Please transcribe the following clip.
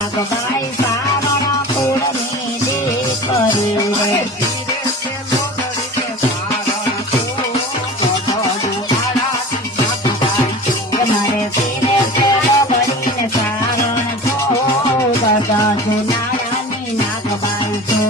નાગબાઈ સાવણ કુળની દીકરી રે મારે પીને પેલો બળીને સાવણ છો બધા જુનાળાની નાગબાઈ છો